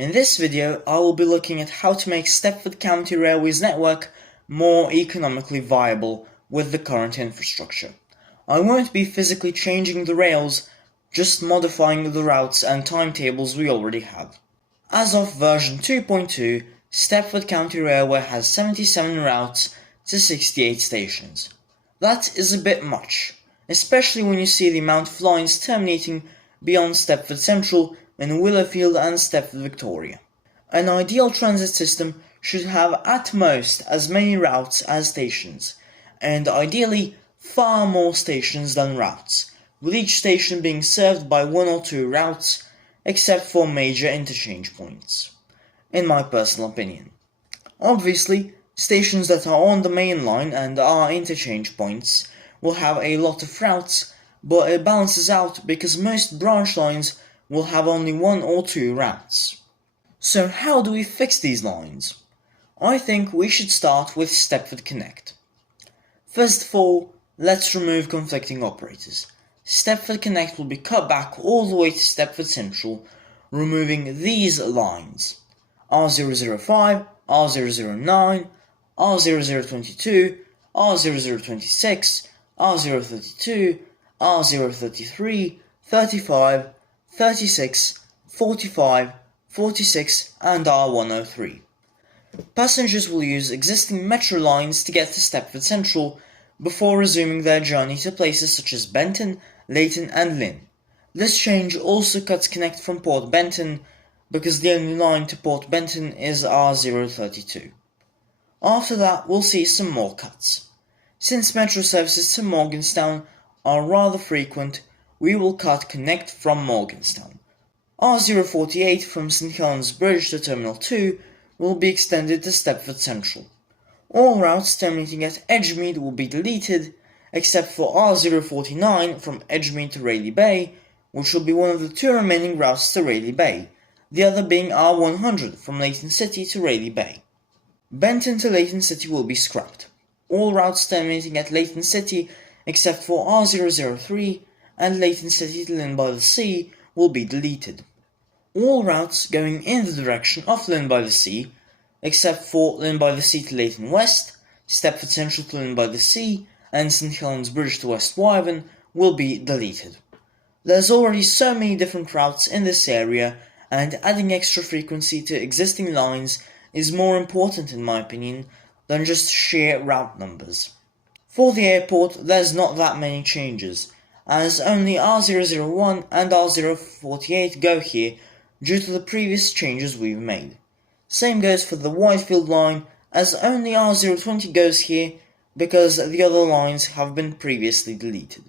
In this video, I will be looking at how to make Stepford County Railway's network more economically viable with the current infrastructure. I won't be physically changing the rails, just modifying the routes and timetables we already have. As of version 2.2, Stepford County Railway has 77 routes to 68 stations. That is a bit much, especially when you see the amount of lines terminating beyond Stepford Central in Willowfield and Stepford Victoria. An ideal transit system should have at most as many routes as stations, and ideally far more stations than routes, with each station being served by one or two routes, except for major interchange points, in my personal opinion. Obviously, stations that are on the main line and are interchange points will have a lot of routes, but it balances out because most branch lines will have only one or two routes. So how do we fix these lines? I think we should start with Stepford Connect. First of all, let's remove conflicting operators. Stepford Connect will be cut back all the way to Stepford Central, removing these lines: R005, R009, R0022, R0026, R032, R033, 35, 36, 45, 46 and R103. Passengers will use existing metro lines to get to Stepford Central before resuming their journey to places such as Benton, Leighton and Lynn. This change also cuts Connect from Port Benton because the only line to Port Benton is R032. After that, we'll see some more cuts. Since metro services to Morganstown are rather frequent, we will cut Connect from Morganstown. R048 from St Helens Bridge to Terminal 2 will be extended to Stepford Central. All routes terminating at Edgemead will be deleted, except for R049 from Edgemead to Rayleigh Bay, which will be one of the two remaining routes to Rayleigh Bay, the other being R100 from Leighton City to Rayleigh Bay. Benton to Leighton City will be scrapped. All routes terminating at Leighton City, except for R003 and Leighton City to Lynn by the Sea, will be deleted. All routes going in the direction of Lynn by the Sea, except for Lynn by the Sea to Leighton West, Stepford Central to Lynn by the Sea, and St Helens Bridge to West Wyvern, will be deleted. There's already so many different routes in this area, and adding extra frequency to existing lines is more important in my opinion than just sheer route numbers. For the airport, there's not that many changes, as only R001 and R048 go here due to the previous changes we've made. Same goes for the Whitefield line, as only R020 goes here because the other lines have been previously deleted.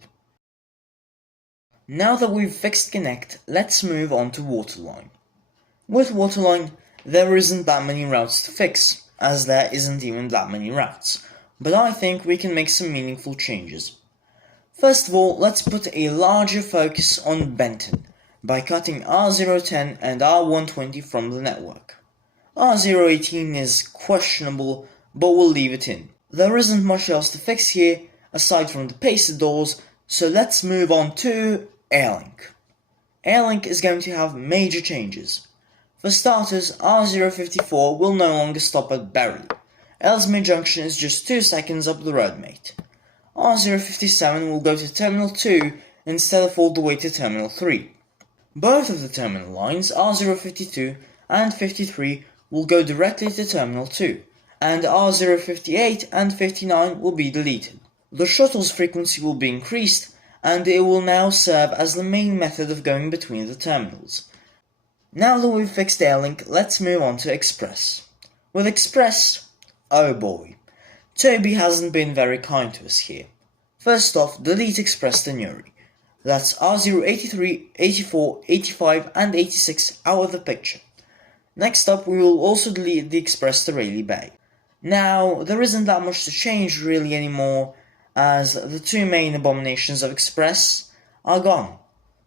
Now that we've fixed Connect, let's move on to Waterline. With Waterline, there isn't that many routes to fix, as there isn't even that many routes, but I think we can make some meaningful changes. First of all, let's put a larger focus on Benton by cutting R010 and R120 from the network. R018 is questionable, but we'll leave it in. There isn't much else to fix here, aside from the pacer doors, so let's move on to Airlink. Airlink is going to have major changes. For starters, R054 will no longer stop at Berry. Ellesmere Junction is just 2 seconds up the road, mate. R057 will go to Terminal 2 instead of all the way to Terminal 3. Both of the terminal lines, R052 and 53, will go directly to Terminal 2, and R058 and 59 will be deleted. The shuttle's frequency will be increased, and it will now serve as the main method of going between the terminals. Now that we've fixed Airlink, let's move on to Express. With Express, oh boy, Toby hasn't been very kind to us here. First off, delete Express to Newry. That's R083, 84, 85 and 86 out of the picture. Next up, we will also delete the Express to Rayleigh Bay. Now, there isn't that much to change really anymore, as the two main abominations of Express are gone.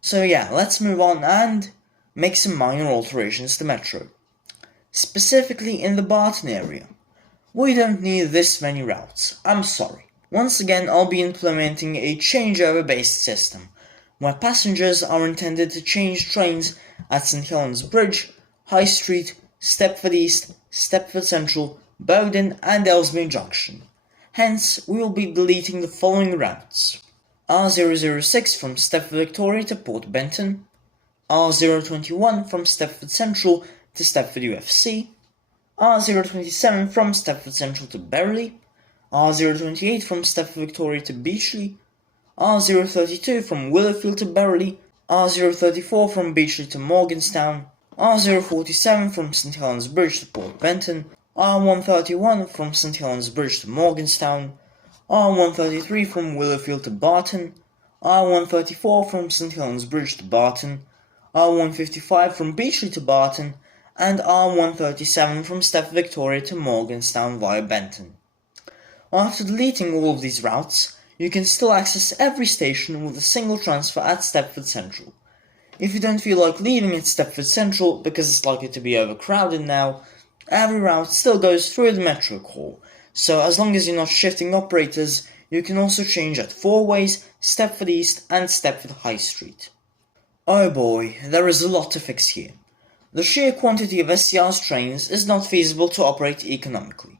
So yeah, let's move on and make some minor alterations to Metro. Specifically in the Barton area. We don't need this many routes, I'm sorry. Once again, I'll be implementing a changeover-based system, where passengers are intended to change trains at St Helens Bridge High Street, Stepford East, Stepford Central, Bowden and Ellesmere Junction. Hence, we will be deleting the following routes: R006 from Stepford Victoria to Port Benton, R021 from Stepford Central to Stepford UFC, R027 from Stepford Central to Berrily, R028 from Stepford Victoria to Beachley, R032 from Willowfield to Berrily, R034 from Beachley to Morganstown, R047 from St Helens Bridge to Port Benton, R131 from St Helens Bridge to Morganstown, R133 from Willowfield to Barton, R134 from St Helens Bridge to Barton, R155 from Beachley to Barton, and R137 from Stepford Victoria to Morganstown via Benton. After deleting all of these routes, you can still access every station with a single transfer at Stepford Central. If you don't feel like leaving at Stepford Central because it's likely to be overcrowded now, every route still goes through the Metro core, so as long as you're not shifting operators, you can also change at Fourways, Stepford East and Stepford High Street. Oh boy, there is a lot to fix here. The sheer quantity of SCR's trains is not feasible to operate economically.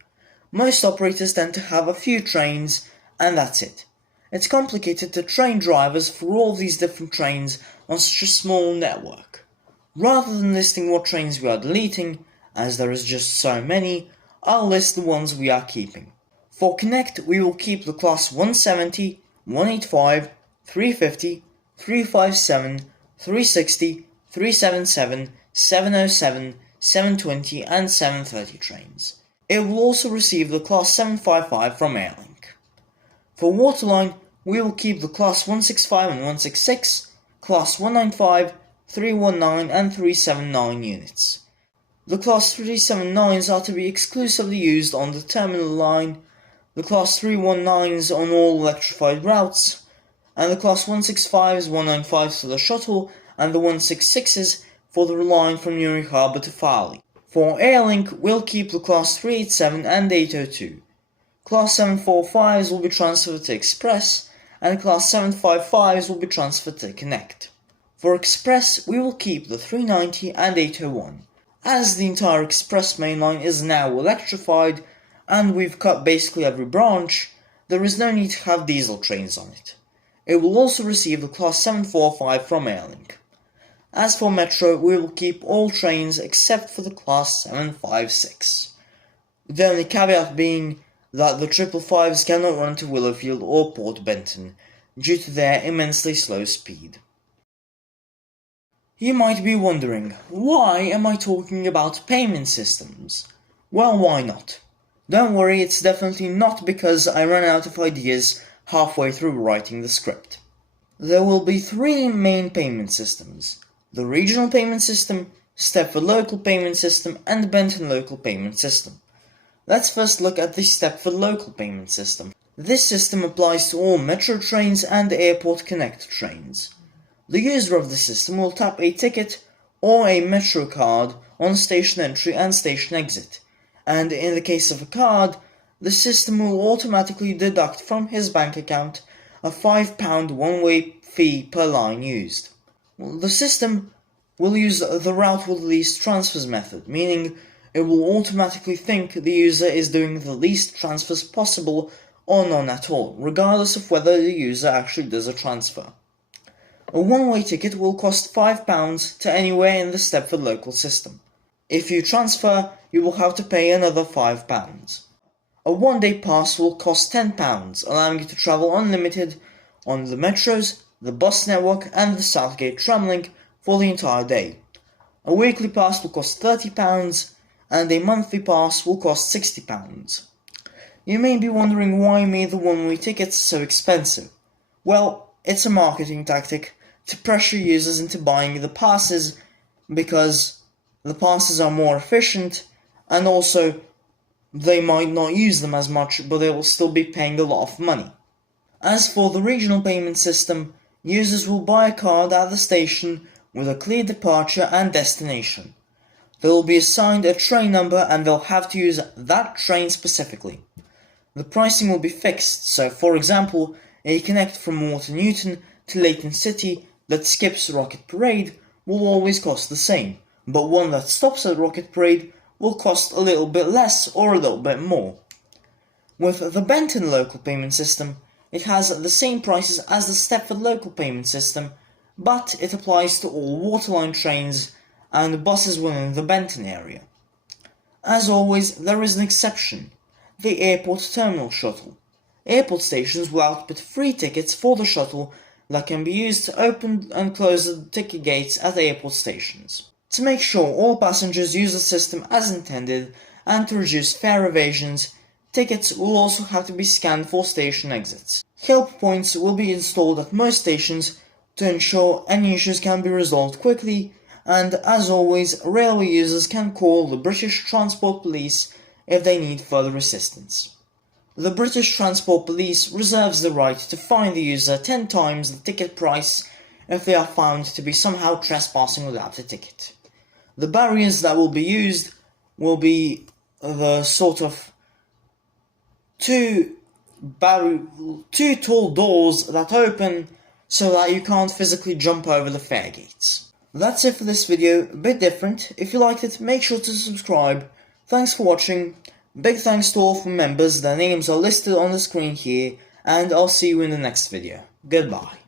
Most operators tend to have a few trains, and that's it. It's complicated to train drivers for all these different trains on such a small network. Rather than listing what trains we are deleting, as there is just so many, I'll list the ones we are keeping. For Connect, we will keep the Class 170, 185, 350, 357, 360, 377, 707, 720 and 730 trains. It will also receive the Class 755 from Airlink. For Waterline, we will keep the Class 165 and 166, Class 195, 319 and 379 units. The Class 379s are to be exclusively used on the terminal line, the Class 319s on all electrified routes, and the Class 165s, 195s for the shuttle, and the 166s for the line from Newry Harbour to Farley. For Airlink, we'll keep the Class 387 and 802. Class 745s will be transferred to Express, and Class 755s will be transferred to Connect. For Express, we will keep the 390 and 801. As the entire Express mainline is now electrified, and we've cut basically every branch, there is no need to have diesel trains on it. It will also receive the Class 745 from Airlink. As for Metro, we will keep all trains except for the Class 756. The only caveat being that the 555s cannot run to Willowfield or Port Benton due to their immensely slow speed. You might be wondering, why am I talking about payment systems? Well, why not? Don't worry, it's definitely not because I ran out of ideas halfway through writing the script. There will be three main payment systems: the Regional Payment System, Stepford Local Payment System, and Benton Local Payment System. Let's first look at the Stepford Local Payment System. This system applies to all Metro trains and Airport Connect trains. The user of the system will tap a ticket or a Metro card on station entry and station exit, and in the case of a card, the system will automatically deduct from his bank account a £5 one-way fee per line used. The system will use the route with least transfers method, meaning it will automatically think the user is doing the least transfers possible or none at all, regardless of whether the user actually does a transfer. A one-way ticket will cost £5 to anywhere in the Stepford local system. If you transfer, you will have to pay another £5. A one-day pass will cost £10, allowing you to travel unlimited on the metros, the bus network and the Southgate tramlink for the entire day. A weekly pass will cost £30 and a monthly pass will cost £60. You may be wondering why I made the one-way tickets so expensive. Well, it's a marketing tactic to pressure users into buying the passes because the passes are more efficient and also they might not use them as much, but they will still be paying a lot of money. As for the regional payment system, users will buy a card at the station with a clear departure and destination. They will be assigned a train number and they'll have to use that train specifically. The pricing will be fixed, so for example, a Connect from Water Newton to Leighton City that skips Rocket Parade will always cost the same, but one that stops at Rocket Parade will cost a little bit less or a little bit more. With the Benton local payment system, it has the same prices as the Stepford local payment system, but it applies to all Waterline trains and buses within the Benton area. As always, there is an exception: the airport terminal shuttle. Airport stations will output free tickets for the shuttle that can be used to open and close the ticket gates at airport stations. To make sure all passengers use the system as intended and to reduce fare evasions, tickets will also have to be scanned for station exits. Help points will be installed at most stations to ensure any issues can be resolved quickly, and as always, railway users can call the British Transport Police if they need further assistance. The British Transport Police reserves the right to fine the user 10 times the ticket price if they are found to be somehow trespassing without a ticket. The barriers that will be used will be the sort of two tall doors that open so that you can't physically jump over the fare gates. That's it for this video, a bit different. If you liked it, make sure to subscribe. Thanks for watching. Big thanks to all of the members, their names are listed on the screen here, and I'll see you in the next video. Goodbye.